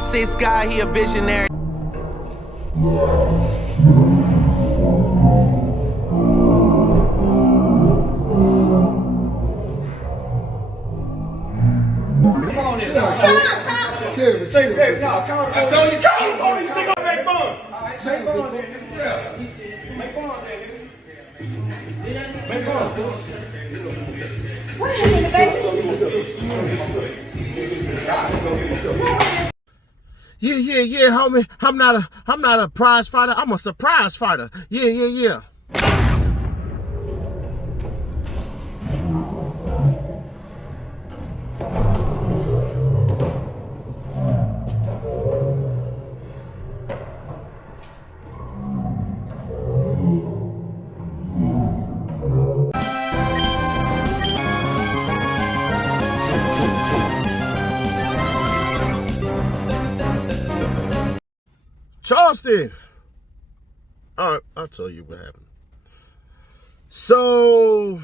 Six guy, he a visionary. I told you, call the police, nigga, make fun. Make fun, nigga. Yeah. Make fun, nigga. Make fun. What happened, baby? Yeah, homie. I'm not a prize fighter. I'm a surprise fighter. Yeah. Charleston. All right, I'll tell you what happened. So,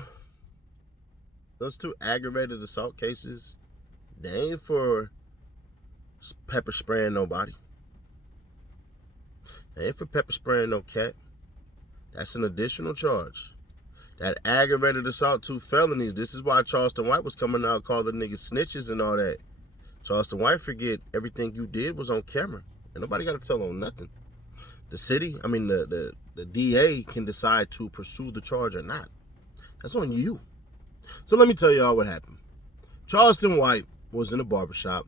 those two aggravated assault cases, they ain't for pepper spraying nobody. They ain't for pepper spraying no cat. That's an additional charge. That aggravated assault, 2 felonies. This is why Charleston White was coming out calling niggas snitches and all that. Charleston White forget everything you did was on camera. And nobody got to tell on nothing. The city, the DA can decide to pursue the charge or not. That's on you. So let me tell y'all what happened. Charleston White was in a barbershop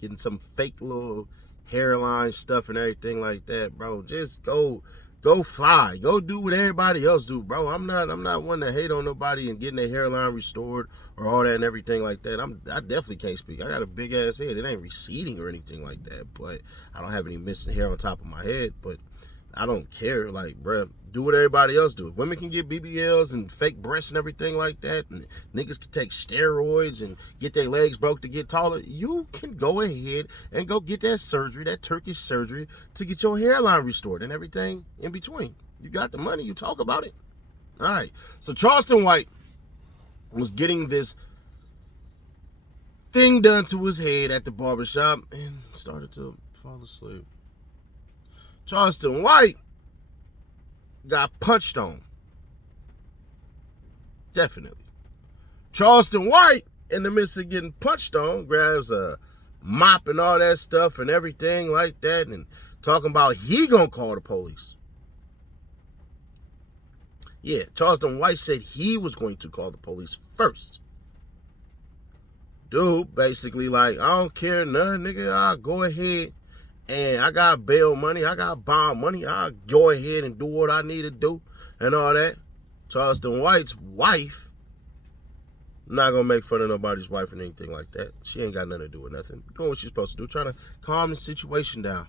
getting some fake little hairline stuff and everything like that, bro. Just go fly. Go do what everybody else do, bro. I'm not one to hate on nobody and getting their hairline restored or all that and everything like that. I definitely can't speak. I got a big ass head. It ain't receding or anything like that, but I don't have any missing hair on top of my head, but I don't care. Like, bro, do what everybody else do. If women can get BBLs and fake breasts and everything like that, and niggas can take steroids and get their legs broke to get taller, you can go ahead and go get that surgery, that Turkish surgery, to get your hairline restored and everything in between. You got the money, you talk about it. All right. So Charleston White was getting this thing done to his head at the barbershop and started to fall asleep. Charleston White got punched on. Definitely. Charleston White, in the midst of getting punched on, grabs a mop and all that stuff and everything like that and talking about he gonna call the police. Yeah, Charleston White said he was going to call the police first. Dude, basically like, I don't care none, nigga. I'll go ahead and I got bail money. I got bond money. I'll go ahead and do what I need to do and all that. Charleston White's wife, I'm not going to make fun of nobody's wife or anything like that. She ain't got nothing to do with nothing. Doing what she's supposed to do, trying to calm the situation down.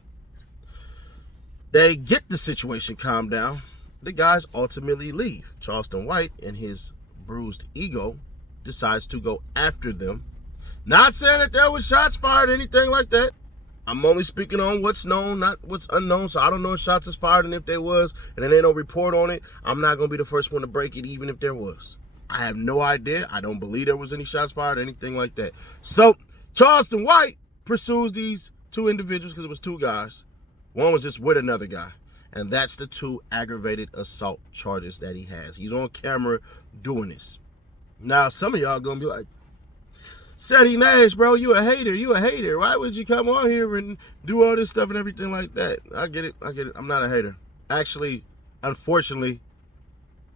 They get the situation calmed down. The guys ultimately leave. Charleston White, in his bruised ego, decides to go after them. Not saying that there was shots fired or anything like that. I'm only speaking on what's known, not what's unknown. So I don't know if shots was fired, and if there was, and there ain't no report on it, I'm not going to be the first one to break it, even if there was. I have no idea. I don't believe there was any shots fired or anything like that. So Charleston White pursues these 2 individuals because it was 2 guys. One was just with another guy. And that's the 2 aggravated assault charges that he has. He's on camera doing this. Now, some of y'all going to be like, Seti Nash, bro, you a hater. You a hater. Why would you come on here and do all this stuff and everything like that? I get it. I'm not a hater. Actually, unfortunately,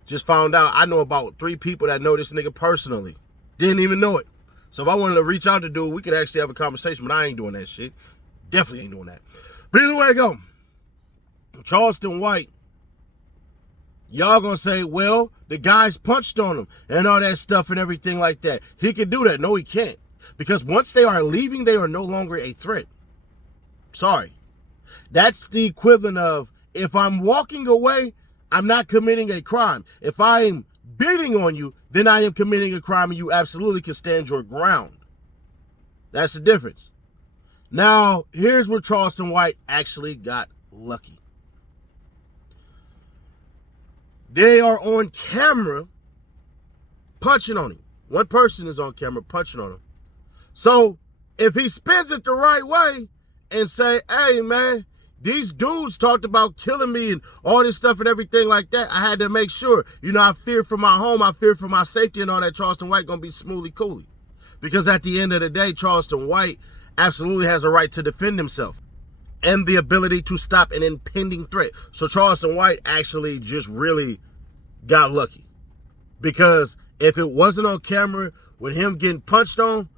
just found out I know about 3 people that know this nigga personally. Didn't even know it. So if I wanted to reach out to dude, we could actually have a conversation, but I ain't doing that shit. Definitely ain't doing that. But either way it go, Charleston White, y'all gonna say, well, the guys punched on him and all that stuff and everything like that. He can do that. No, he can't. Because once they are leaving, they are no longer a threat. Sorry. That's the equivalent of, if I'm walking away, I'm not committing a crime. If I'm beating on you, then I am committing a crime and you absolutely can stand your ground. That's the difference. Now, here's where Charleston White actually got lucky. They are on camera punching on him. One person is on camera punching on him. So if he spins it the right way and say, hey, man, these dudes talked about killing me and all this stuff and everything like that. I had to make sure. You know, I feared for my home. I feared for my safety and all that. Charleston White going to be smoothly coolly. Because at the end of the day, Charleston White absolutely has a right to defend himself and the ability to stop an impending threat. So Charleston White actually just really got lucky. Because if it wasn't on camera with him getting punched on,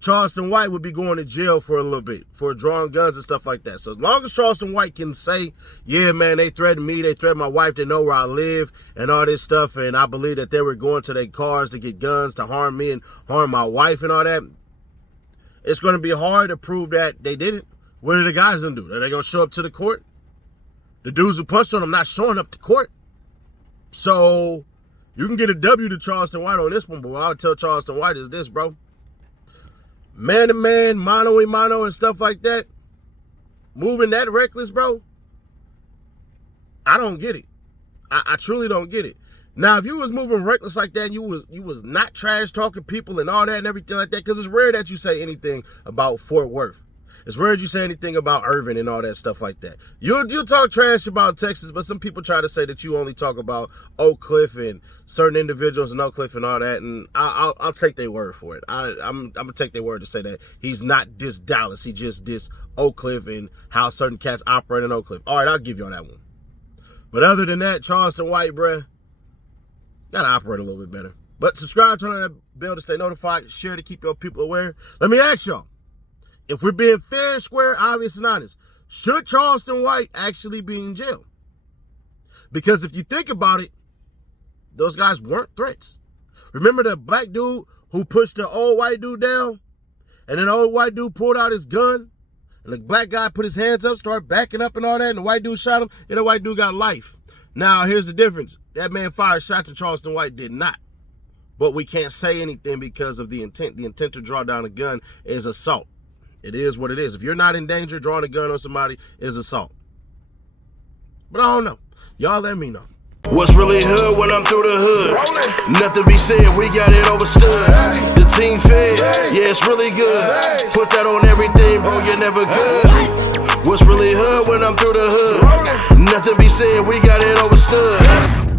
Charleston White would be going to jail for a little bit for drawing guns and stuff like that. So as long as Charleston White can say, yeah, man, they threatened me, they threatened my wife, they know where I live and all this stuff, and I believe that they were going to their cars to get guns to harm me and harm my wife and all that, it's going to be hard to prove that they didn't. What are the guys going to do? Are they going to show up to the court? The dudes who punched on them not showing up to court. So you can get a W to Charleston White on this one, but what I would tell Charleston White is this, bro. Man to man, mano a mano and stuff like that, moving that reckless, bro, I don't get it. I truly don't get it. Now, if you was moving reckless like that, and you was not trash talking people and all that and everything like that, because it's rare that you say anything about Fort Worth. It's rare you say anything about Irving and all that stuff like that. You'll talk trash about Texas, but some people try to say that you only talk about Oak Cliff and certain individuals in Oak Cliff and all that, and I'll take their word for it. I'm gonna take their word to say that he's not diss Dallas, he just diss Oak Cliff and how certain cats operate in Oak Cliff. All right, I'll give you all that one. But other than that, Charleston White, bruh, gotta operate a little bit better. But subscribe, turn on that bell to stay notified, share to keep your people aware. Let me ask y'all. If we're being fair, square, obvious, and honest, should Charleston White actually be in jail? Because if you think about it, those guys weren't threats. Remember the black dude who pushed the old white dude down? And then the old white dude pulled out his gun? And the black guy put his hands up, started backing up and all that, and the white dude shot him, and the white dude got life. Now, here's the difference. That man fired shots and Charleston White did not. But we can't say anything because of the intent. The intent to draw down a gun is assault. It is what it is. If you're not in danger, drawing a gun on somebody is assault. But I don't know. Y'all let me know. What's really hood when I'm through the hood? Nothing be said, we got it overstood. The team fed, yeah, it's really good. Put that on everything, bro, you're never good. What's really hood when I'm through the hood? Nothing be said, we got it overstood.